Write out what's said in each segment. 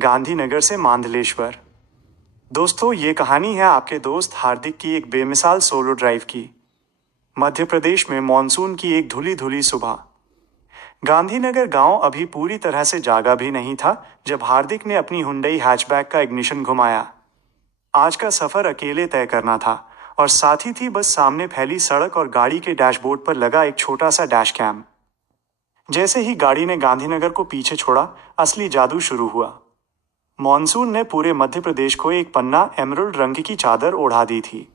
गांधीनगर से मांधलेश्वर। दोस्तों, ये कहानी है आपके दोस्त हार्दिक की एक बेमिसाल सोलो ड्राइव की। मध्य प्रदेश में मॉनसून की एक धुली धुली सुबह। गांधीनगर गांव अभी पूरी तरह से जागा भी नहीं था जब हार्दिक ने अपनी हुंडई हैचबैक का इग्निशन घुमाया। आज का सफर अकेले तय करना था और साथी थी बस सामने फैली सड़क और गाड़ी के डैशबोर्ड पर लगा एक छोटा सा डैश कैम। जैसे ही गाड़ी ने गांधीनगर को पीछे छोड़ा, असली जादू शुरू हुआ। मॉनसून ने पूरे मध्य प्रदेश को एक पन्ना एमरल्ड रंग की चादर ओढ़ा दी थी।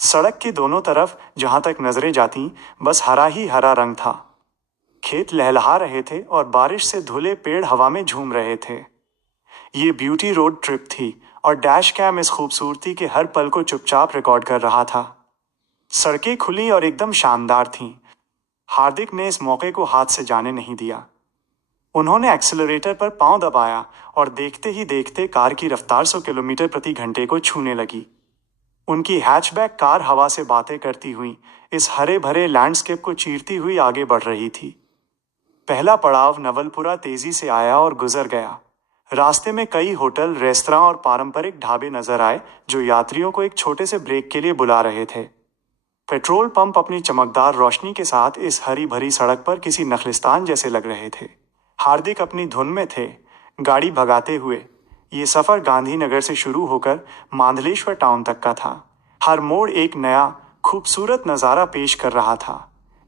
सड़क के दोनों तरफ जहां तक नजरें जातीं, बस हरा ही हरा रंग था। खेत लहलहा रहे थे और बारिश से धुले पेड़ हवा में झूम रहे थे। ये ब्यूटी रोड ट्रिप थी और डैश कैम इस खूबसूरती के हर पल को चुपचाप रिकॉर्ड कर रहा था। सड़कें खुली और एकदम शानदार थीं। हार्दिक ने इस मौके को हाथ से जाने नहीं दिया। उन्होंने एक्सीलरेटर पर पांव दबाया और देखते ही देखते कार की रफ्तार 100 किलोमीटर प्रति घंटे को छूने लगी। उनकी हैचबैक कार हवा से बातें करती हुई इस हरे भरे लैंडस्केप को चीरती हुई आगे बढ़ रही थी। पहला पड़ाव नवलपुरा तेजी से आया और गुजर गया। रास्ते में कई होटल, रेस्तरां और पारंपरिक ढाबे नजर आए जो यात्रियों को एक छोटे से ब्रेक के लिए बुला रहे थे। पेट्रोल पंप अपनी चमकदार रोशनी के साथ इस हरी भरी सड़क पर किसी नखलिस्तान जैसे लग रहे थे। हार्दिक अपनी धुन में थे, गाड़ी भगाते हुए। ये सफ़र गांधीनगर से शुरू होकर मांधलेश्वर टाउन तक का था। हर मोड़ एक नया खूबसूरत नज़ारा पेश कर रहा था।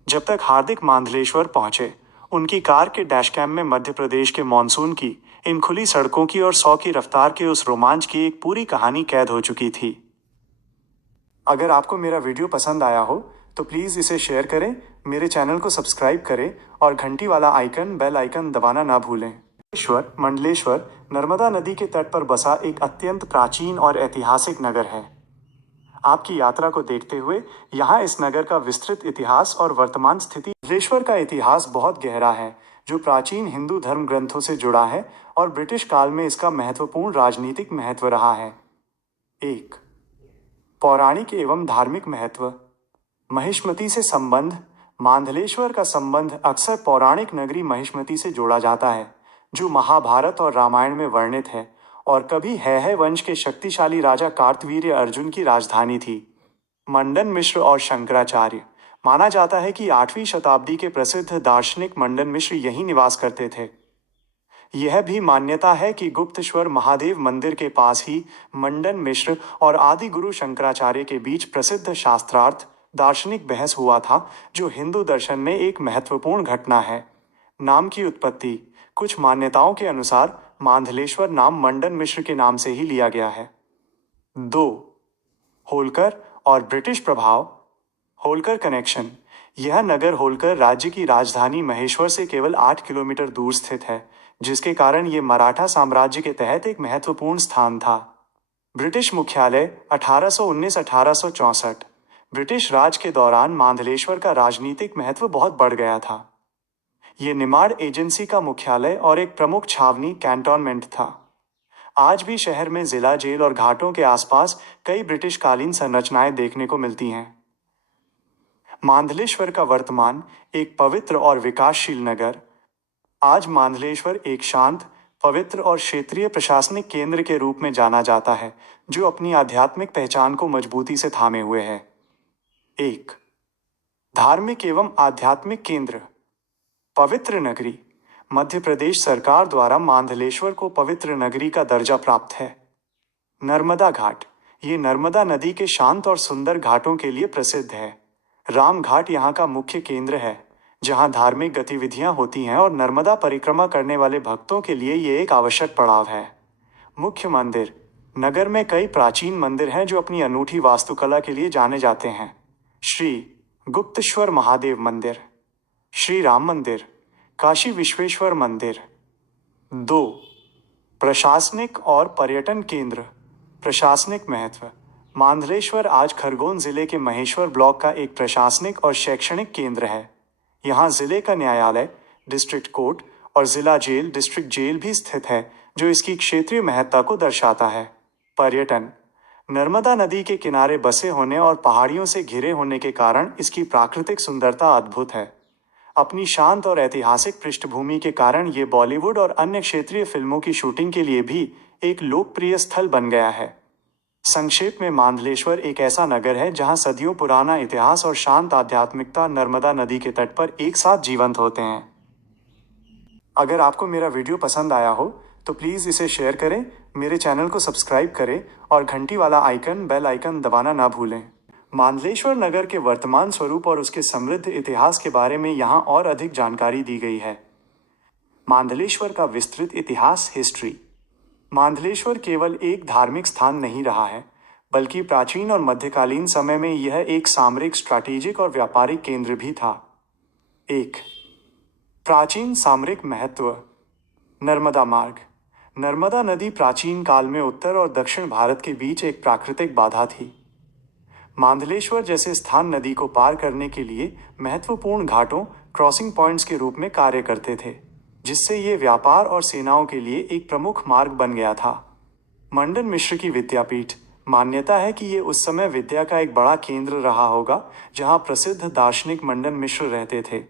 जब तक हार्दिक मांधलेश्वर पहुंचे, उनकी कार के डैशकैम में मध्य प्रदेश के मानसून की इन खुली सड़कों की और 100 की रफ्तार के उस रोमांच की एक पूरी कहानी कैद हो चुकी थी। अगर आपको मेरा वीडियो पसंद आया हो तो प्लीज़ इसे शेयर करें, मेरे चैनल को सब्सक्राइब करें और घंटी वाला आइकन, बेल आइकन दबाना ना भूलें। मंडलेश्वर नर्मदा नदी के तट पर बसा एक अत्यंत प्राचीन और ऐतिहासिक नगर है। आपकी यात्रा को देखते हुए यहाँ इस नगर का विस्तृत इतिहास और वर्तमान स्थिति। मंडलेश्वर का इतिहास बहुत गहरा है, जो प्राचीन हिंदू धर्म ग्रंथों से जुड़ा है और ब्रिटिश काल में इसका महत्वपूर्ण राजनीतिक महत्व रहा है। 1. पौराणिक एवं धार्मिक महत्व। महिष्मती से संबंध। मांधलेश्वर का संबंध अक्सर पौराणिक नगरी महिष्मती से जोड़ा जाता है, जो महाभारत और रामायण में वर्णित है और कभी है वंश के शक्तिशाली राजा कार्तवीर्य अर्जुन की राजधानी थी। मंडन मिश्र और शंकराचार्य। माना जाता है कि 8वीं शताब्दी के प्रसिद्ध दार्शनिक मंडन मिश्र यहीं निवास करते थे। यह भी मान्यता है कि गुप्तेश्वर महादेव मंदिर के पास ही मंडन मिश्र और आदि गुरु शंकराचार्य के बीच प्रसिद्ध शास्त्रार्थ दार्शनिक बहस हुआ था, जो हिंदू दर्शन में एक महत्वपूर्ण घटना है। नाम की उत्पत्ति। कुछ मान्यताओं के अनुसार मांधलेश्वर नाम मंडन मिश्र के नाम से ही लिया गया है। 2. होलकर और ब्रिटिश प्रभाव। होलकर कनेक्शन। यह नगर होलकर राज्य की राजधानी महेश्वर से केवल 8 किलोमीटर दूर स्थित है, जिसके कारण ये मराठा साम्राज्य के तहत एक महत्वपूर्ण स्थान था। ब्रिटिश मुख्यालय 1819-1864। ब्रिटिश राज के दौरान मांधलेश्वर का राजनीतिक महत्व बहुत बढ़ गया था। ये निमाड़ एजेंसी का मुख्यालय और एक प्रमुख छावनी कैंटोनमेंट था। आज भी शहर में जिला जेल और घाटों के आसपास कई ब्रिटिश कालीन संरचनाएं देखने को मिलती हैं। मांधलेश्वर का वर्तमान। एक पवित्र और विकासशील नगर। आज मांधलेश्वर एक शांत, पवित्र और क्षेत्रीय प्रशासनिक केंद्र के रूप में जाना जाता है, जो अपनी आध्यात्मिक पहचान को मजबूती से थामे हुए है। 1. धार्मिक एवं आध्यात्मिक केंद्र। पवित्र नगरी। मध्य प्रदेश सरकार द्वारा मांधलेश्वर को पवित्र नगरी का दर्जा प्राप्त है। नर्मदा घाट। ये नर्मदा नदी के शांत और सुंदर घाटों के लिए प्रसिद्ध है। राम घाट यहाँ का मुख्य केंद्र है, जहाँ धार्मिक गतिविधियाँ होती हैं और नर्मदा परिक्रमा करने वाले भक्तों के लिए ये एक आवश्यक पड़ाव है। मुख्य मंदिर। नगर में कई प्राचीन मंदिर हैं जो अपनी अनूठी वास्तुकला के लिए जाने जाते हैं। श्री गुप्तेश्वर महादेव मंदिर, श्री राम मंदिर, काशी विश्वेश्वर मंदिर। 2. प्रशासनिक और पर्यटन केंद्र। प्रशासनिक महत्व। मांधलेश्वर आज खरगोन जिले के महेश्वर ब्लॉक का एक प्रशासनिक और शैक्षणिक केंद्र है। यहाँ जिले का न्यायालय, डिस्ट्रिक्ट कोर्ट और जिला जेल, डिस्ट्रिक्ट जेल भी स्थित है, जो इसकी क्षेत्रीय महत्ता को दर्शाता है। पर्यटन। नर्मदा नदी के किनारे बसे होने और पहाड़ियों से घिरे होने के कारण इसकी प्राकृतिक सुंदरता अद्भुत है। अपनी शांत और ऐतिहासिक पृष्ठभूमि के कारण ये बॉलीवुड और अन्य क्षेत्रीय फिल्मों की शूटिंग के लिए भी एक लोकप्रिय स्थल बन गया है। संक्षेप में, मांधलेश्वर एक ऐसा नगर है जहां सदियों पुराना इतिहास और शांत आध्यात्मिकता नर्मदा नदी के तट पर एक साथ जीवंत होते हैं। अगर आपको मेरा वीडियो पसंद आया हो तो प्लीज़ इसे शेयर करें, मेरे चैनल को सब्सक्राइब करें और घंटी वाला आइकन, बेल आइकन दबाना ना भूलें। मांधलेश्वर नगर के वर्तमान स्वरूप और उसके समृद्ध इतिहास के बारे में यहाँ और अधिक जानकारी दी गई है। मांधलेश्वर का विस्तृत इतिहास, हिस्ट्री। मांधलेश्वर केवल एक धार्मिक स्थान नहीं रहा है, बल्कि प्राचीन और मध्यकालीन समय में यह एक सामरिक, स्ट्रैटेजिक और व्यापारिक केंद्र भी था। एक प्राचीन सामरिक महत्व। नर्मदा मार्ग। नर्मदा नदी प्राचीन काल में उत्तर और दक्षिण भारत के बीच एक प्राकृतिक बाधा थी। मांधलेश्वर जैसे स्थान नदी को पार करने के लिए महत्वपूर्ण घाटों, क्रॉसिंग पॉइंट्स के रूप में कार्य करते थे, जिससे ये व्यापार और सेनाओं के लिए एक प्रमुख मार्ग बन गया था। मंडन मिश्र की विद्यापीठ। मान्यता है कि ये उस समय विद्या का एक बड़ा केंद्र रहा होगा, जहाँ प्रसिद्ध दार्शनिक मंडन मिश्र रहते थे।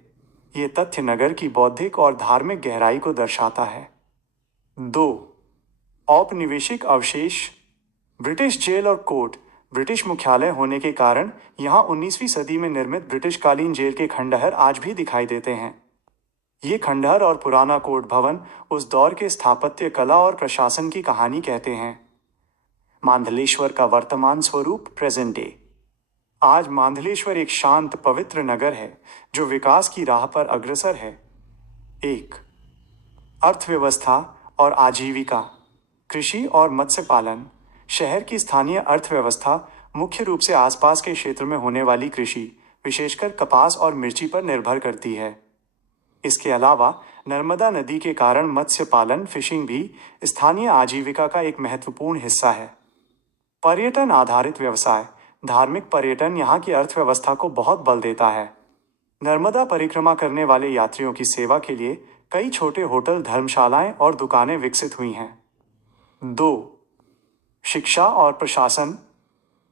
ये तथ्य नगर की बौद्धिक और धार्मिक गहराई को दर्शाता है। 2. औपनिवेशिक अवशेष। ब्रिटिश जेल और कोर्ट। ब्रिटिश मुख्यालय होने के कारण यहाँ 19वीं सदी में निर्मित ब्रिटिशकालीन जेल के खंडहर आज भी दिखाई देते हैं। ये खंडहर और पुराना कोर्ट भवन उस दौर के स्थापत्य कला और प्रशासन की कहानी कहते हैं। मांधलेश्वर का वर्तमान स्वरूप, प्रेजेंट डे। आज मांधलेश्वर एक शांत, पवित्र नगर है जो विकास की राह पर अग्रसर है। 1. अर्थव्यवस्था और आजीविका। कृषि और मत्स्य पालन। शहर की स्थानीय अर्थव्यवस्था मुख्य रूप से आसपास के क्षेत्र में होने वाली कृषि, विशेषकर कपास और मिर्ची पर निर्भर करती है। इसके अलावा नर्मदा नदी के कारण मत्स्य पालन, फिशिंग भी स्थानीय आजीविका का एक महत्वपूर्ण हिस्सा है। पर्यटन आधारित व्यवसाय। धार्मिक पर्यटन यहाँ की अर्थव्यवस्था को बहुत बल देता है। नर्मदा परिक्रमा करने वाले यात्रियों की सेवा के लिए कई छोटे होटल, धर्मशालाएं और दुकानें विकसित हुई हैं। 2. शिक्षा और प्रशासन।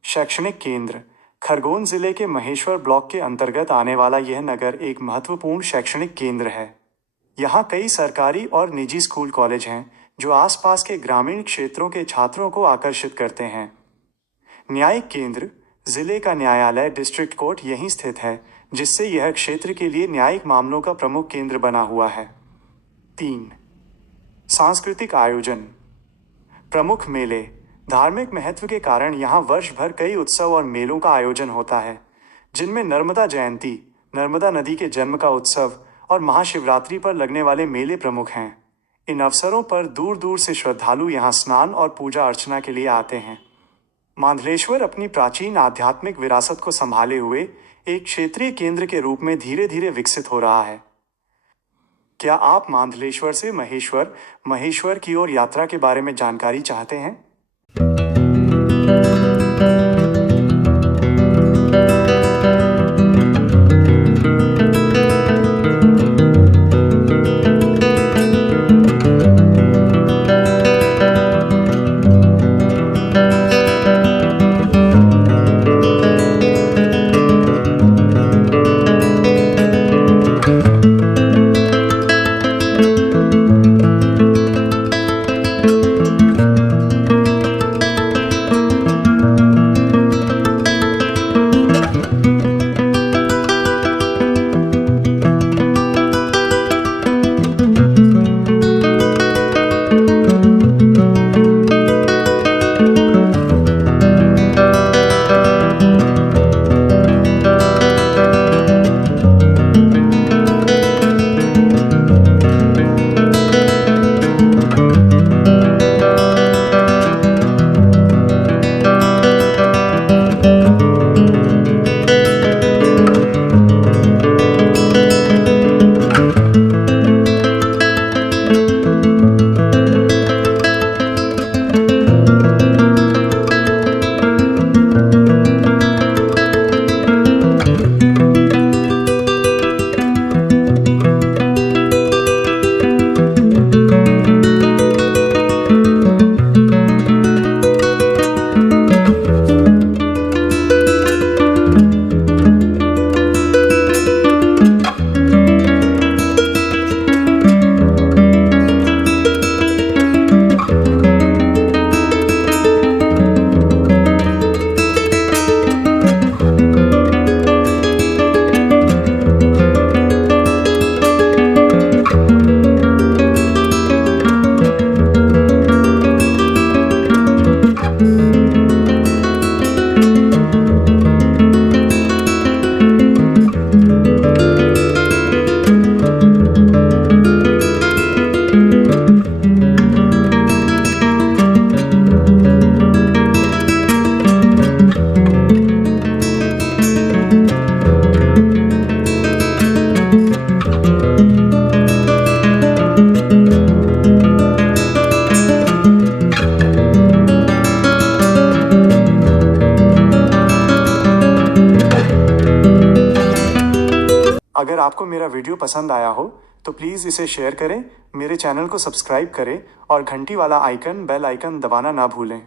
शैक्षणिक केंद्र। खरगोन जिले के महेश्वर ब्लॉक के अंतर्गत आने वाला यह नगर एक महत्वपूर्ण शैक्षणिक केंद्र है। यहाँ कई सरकारी और निजी स्कूल, कॉलेज हैं जो आसपास के ग्रामीण क्षेत्रों के छात्रों को आकर्षित करते हैं। न्यायिक केंद्र। जिले का न्यायालय, डिस्ट्रिक्ट कोर्ट यहीं स्थित है, जिससे यह क्षेत्र के लिए न्यायिक मामलों का प्रमुख केंद्र बना हुआ है। 3. सांस्कृतिक आयोजन। प्रमुख मेले। धार्मिक महत्व के कारण यहाँ वर्ष भर कई उत्सव और मेलों का आयोजन होता है, जिनमें नर्मदा जयंती, नर्मदा नदी के जन्म का उत्सव और महाशिवरात्रि पर लगने वाले मेले प्रमुख हैं। इन अवसरों पर दूर दूर से श्रद्धालु यहाँ स्नान और पूजा अर्चना के लिए आते हैं। मांधलेश्वर अपनी प्राचीन आध्यात्मिक विरासत को संभाले हुए एक क्षेत्रीय केंद्र के रूप में धीरे धीरे विकसित हो रहा है। क्या आप मांधलेश्वर से महेश्वर की ओर यात्रा के बारे में जानकारी चाहते हैं? अगर आपको मेरा वीडियो पसंद आया हो तो प्लीज़ इसे शेयर करें, मेरे चैनल को सब्सक्राइब करें और घंटी वाला आइकन बेल आइकन दबाना ना भूलें।